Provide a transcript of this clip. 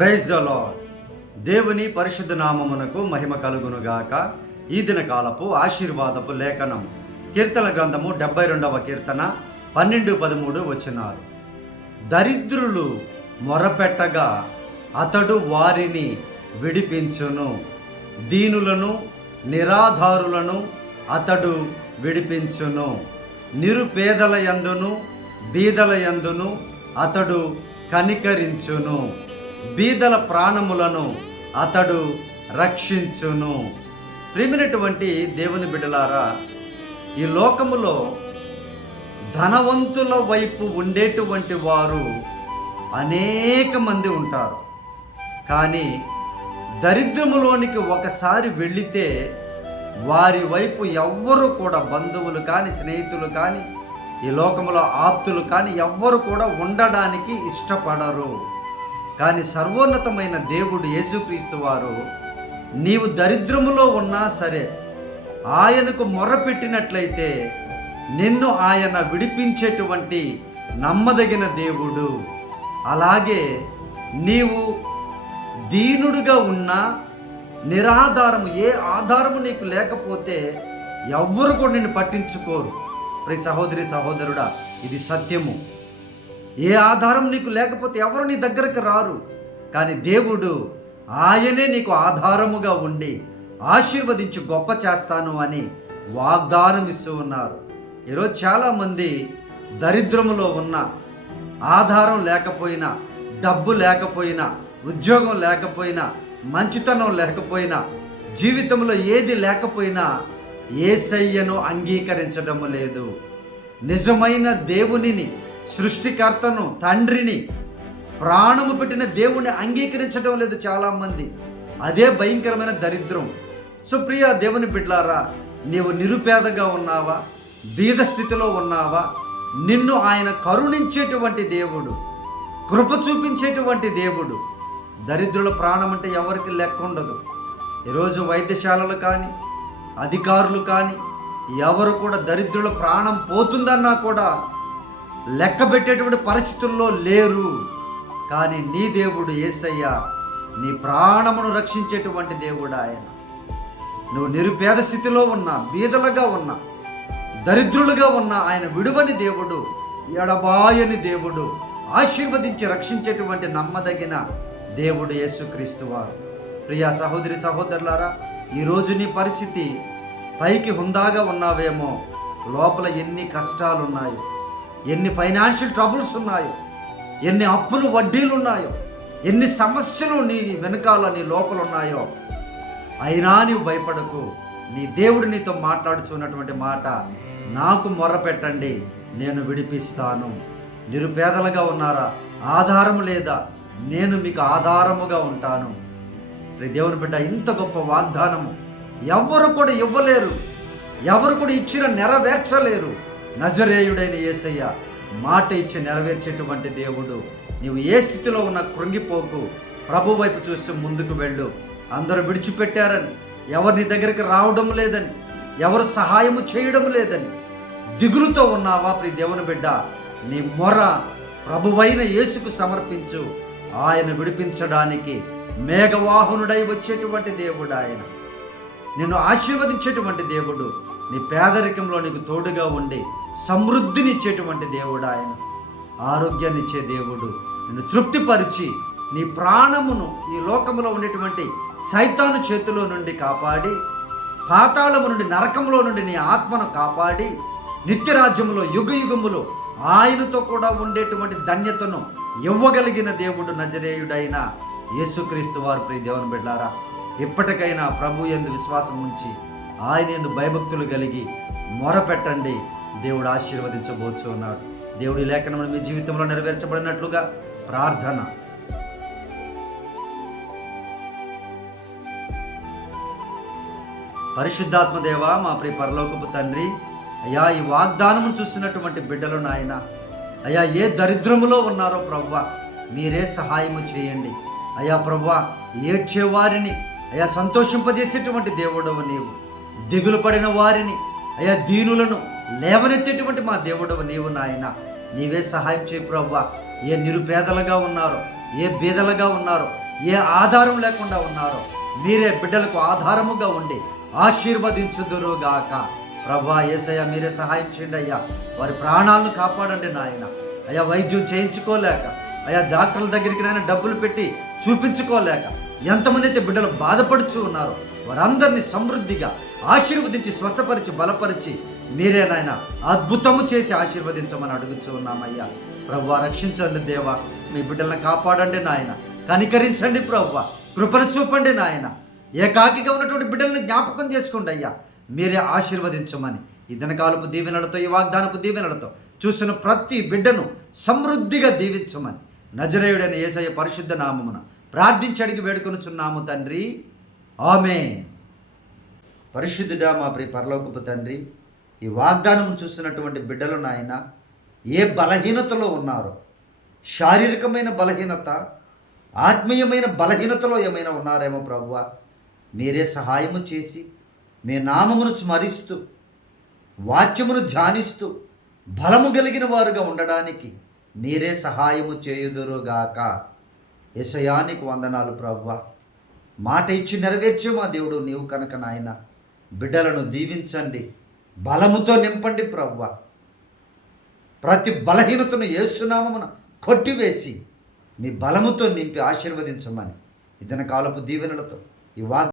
Praise the lord దేవుని పరిశుద్ధ నామమునకు మహిమ కలుగునుగాక. ఈ దిన కాలపు ఆశీర్వాదపు లేఖనం. కీర్తన గ్రంథము డెబ్బై రెండవ కీర్తన పన్నెండు పదమూడు వచ్చినారు దరిద్రులు మొరపెట్టగా అతడు వారిని విడిపించును. దీనులను నిరాధారులను అతడు విడిపించును. నిరుపేదల యందును బీదల యందును అతడు కనికరించును. బీదల ప్రాణములను అతడు రక్షించును. ప్రేమినటువంటి దేవుని బిడ్డలారా ఈ లోకములో ధనవంతుల వైపు ఉండేటువంటి వారు అనేక మంది ఉంటారు. కానీ దరిద్రములోనికి ఒకసారి వెళితే వారి వైపు ఎవ్వరు కూడా బంధువులు కానీ స్నేహితులు కానీ ఈ లోకములో ఆప్తులు కానీ ఎవ్వరు కూడా ఉండడానికి ఇష్టపడరు. కానీ సర్వోన్నతమైన దేవుడు యేసుక్రీస్తు వారు నీవు దరిద్రములో ఉన్నా సరే ఆయనకు మొర్రపెట్టినట్లయితే నిన్ను ఆయన విడిపించేటువంటి నమ్మదగిన దేవుడు. అలాగే నీవు దీనుడుగా ఉన్నా నిరాధారము ఏ ఆధారము నీకు లేకపోతే ఎవ్వరు కూడా నిన్ను పట్టించుకోరు. ప్రతి సహోదరి సహోదరుడా ఇది సత్యము. ఏ ఆధారం నీకు లేకపోతే ఎవరు నీ దగ్గరకు రారు? కానీ దేవుడు ఆయనే నీకు ఆధారముగా ఉండి ఆశీర్వదించి గొప్ప చేస్తాను అని వాగ్దానం ఇస్తూ ఉన్నారు. ఈరోజు చాలామంది దరిద్రములో ఉన్న ఆధారం లేకపోయినా డబ్బు లేకపోయినా ఉద్యోగం లేకపోయినా మంచితనం లేకపోయినా జీవితంలో ఏది లేకపోయినా ఏసయ్యను అంగీకరించడం లేదు. నిజమైన దేవునిని సృష్టికర్తను తండ్రిని ప్రాణము పెట్టిన దేవుణ్ణి అంగీకరించడం లేదు చాలామంది. అదే భయంకరమైన దరిద్రం. సో ప్రియ దేవుని బిడ్లారా నీవు నిరుపేదగా ఉన్నావా? బీద స్థితిలో ఉన్నావా? నిన్ను ఆయన కరుణించేటువంటి దేవుడు కృప చూపించేటువంటి దేవుడు. దరిద్రుల ప్రాణం అంటే ఎవరికి లెక్క ఉండదు ఈరోజు వైద్యశాలలు కానీ అధికారులు కానీ ఎవరు కూడా దరిద్రుల ప్రాణం పోతుందన్నా కూడా లెక్క పెట్టేటువంటి పరిస్థితుల్లో లేరు. కానీ నీ దేవుడు ఏసయ్య నీ ప్రాణమును రక్షించేటువంటి దేవుడు ఆయన. నువ్వు నిరుపేద స్థితిలో ఉన్నా బీదలుగా ఉన్నా దరిద్రులుగా ఉన్న ఆయన విడువని దేవుడు ఎడబాయని దేవుడు ఆశీర్వదించి రక్షించేటువంటి నమ్మదగిన దేవుడు యేసుక్రీస్తు వారు. ప్రియా సహోదరి సహోదరులారా ఈరోజు నీ పరిస్థితి పైకి హుందాగా ఉన్నావేమో లోపల ఎన్ని కష్టాలున్నాయో ఎన్ని ఫైనాన్షియల్ ట్రబుల్స్ ఉన్నాయో ఎన్ని అప్పులు వడ్డీలు ఉన్నాయో ఎన్ని సమస్యలు నీ వెనకాల నీ లోపల ఉన్నాయో అయినా నీవు భయపడకు. నీ దేవుడు నీతో మాట్లాడుచున్నటువంటి మాట నాకు మొర్ర పెట్టండి నేను విడిపిస్తాను. నిరుపేదలుగా ఉన్నారా? ఆధారం లేదా? నేను మీకు ఆధారముగా ఉంటాను. రే దేవుని బిడ్డ ఇంత గొప్ప వాగ్దానము ఎవరు కూడా ఇవ్వలేరు. ఎవరు కూడా ఇచ్చిన నెరవేర్చలేరు. నజరేయుడైన యేసయ్య మాట ఇచ్చి నెరవేర్చేటువంటి దేవుడు. నీవు ఏ స్థితిలో ఉన్న కృంగిపోకు. ప్రభు వైపు చూసి ముందుకు వెళ్ళు. అందరూ విడిచిపెట్టారని. ఎవరు నీ దగ్గరికి రావడం లేదని. ఎవరు సహాయము చేయడం లేదని. దిగులుతో ఉన్నావా ప్రి దేవుని బిడ్డ. నీ మొర ప్రభువైన యేసుకు సమర్పించు. ఆయన విడిపించడానికి మేఘవాహనుడై వచ్చేటువంటి దేవుడు ఆయన. నిన్ను ఆశీర్వదించేటువంటి దేవుడు నీ పేదరికంలో నీకు తోడుగా ఉండి సమృద్ధినిచ్చేటువంటి దేవుడు ఆయన. ఆరోగ్యాన్ని ఇచ్చే దేవుడు. నిన్ను తృప్తిపరిచి నీ ప్రాణమును ఈ లోకములో ఉండేటువంటి సైతాను చేతిలో నుండి కాపాడి పాతాళము నుండి నరకంలో నుండి నీ ఆత్మను కాపాడి నిత్యరాజ్యములో యుగ యుగములో ఆయనతో కూడా ఉండేటువంటి ధన్యతను ఇవ్వగలిగిన దేవుడు నజరేయుడైన యేసుక్రీస్తు వారు ప్రియ దేవుని బిడ్డారా ఇప్పటికైనా ప్రభు ఎందు విశ్వాసం ఉంచి ఆయన భయభక్తులు కలిగి మొరపెట్టండి. దేవుడు ఆశీర్వదించబోచు ఉన్నాడు. దేవుడి లేఖనములు మీ జీవితంలో నెరవేర్చబడినట్లుగా ప్రార్థన. పరిశుద్ధాత్మ దేవ మా ప్రియ పరలోకపు తండ్రి అయ్యా ఈ వాగ్దానము చూసినటువంటి బిడ్డలు నాయన అయ్యా ఏ దరిద్రములో ఉన్నారో ప్రవ్వ మీరే సహాయము చేయండి. అయ్యా ప్రవ్వ ఏడ్చేవారిని వారిని అయ్యా సంతోషింపజేసేటువంటి దేవుడవు నీవు. దిగులు పడిన వారిని. అయ్యా దీనులను లేవనెత్తేటువంటి మా దేవుడు నీవు నాయన. నీవే సహాయం చేయి ప్రవ్వా. ఏ నిరుపేదలుగా ఉన్నారో ఏ బీదలుగా ఉన్నారో ఏ ఆధారం లేకుండా ఉన్నారో మీరే బిడ్డలకు ఆధారముగా ఉండి ఆశీర్వదించుదురుగాక. ప్రభా ఏసయ్య మీరే సహాయం చేయండి అయ్యా. వారి ప్రాణాలను కాపాడండి నాయన. అయ్యా వైద్యం చేయించుకోలేక అయ్యా డాక్టర్ల దగ్గరికి నాయన డబ్బులు పెట్టి చూపించుకోలేక ఎంతమంది అయితే బిడ్డలు బాధపడుచు ఉన్నారో వారందరినీ సమృద్ధిగా ఆశీర్వదించి స్వస్థపరిచి బలపరిచి మీరే నాయన అద్భుతము చేసి ఆశీర్వదించమని అడుగుతూ ఉన్నామయ్యా. ప్రవ్వ రక్షించండి దేవా. మీ బిడ్డలను కాపాడండి నాయన. కనికరించండి ప్రవ్వ. కృపను చూపండి నాయన. ఏకాకిగా ఉన్నటువంటి బిడ్డలను జ్ఞాపకం చేసుకోండి అయ్యా. మీరే ఆశీర్వదించమని ఈ దినకాలపు దీవెనలతో ఈ వాగ్దానపు దీవెనలతో చూసిన ప్రతి బిడ్డను సమృద్ధిగా దీవించమని నజరేయుడైన ఏసయ్య పరిశుద్ధ నామమున ప్రార్థించడికి వేడుకొనుచున్నాము తండ్రి. ఆమె పరిశుద్ధుడా మా ప్రి పరలోకపు తండ్రి ఈ వాగ్దానం చూస్తున్నటువంటి బిడ్డలు నాయన ఏ బలహీనతలో ఉన్నారో శారీరకమైన బలహీనత ఆత్మీయమైన బలహీనతలో ఏమైనా ఉన్నారేమో ప్రభువ మీరే సహాయము చేసి మీ నామమును స్మరిస్తూ వాక్యమును ధ్యానిస్తూ బలము కలిగిన వారుగా ఉండడానికి మీరే సహాయము చేయుదురుగాక. యశయానికి వందనాలు ప్రభువా. మాట ఇచ్చి నెరవేర్చే మా దేవుడు నీవు కనుక నాయన బిడ్డలను దీవించండి బలముతో నింపండి ప్రవ్వ. ప్రతి బలహీనతను ఏసునామమున కొట్టివేసి మీ బలముతో నింపి ఆశీర్వదించమని ఇతని కాలపు దీవెనలతో ఈ వాగ్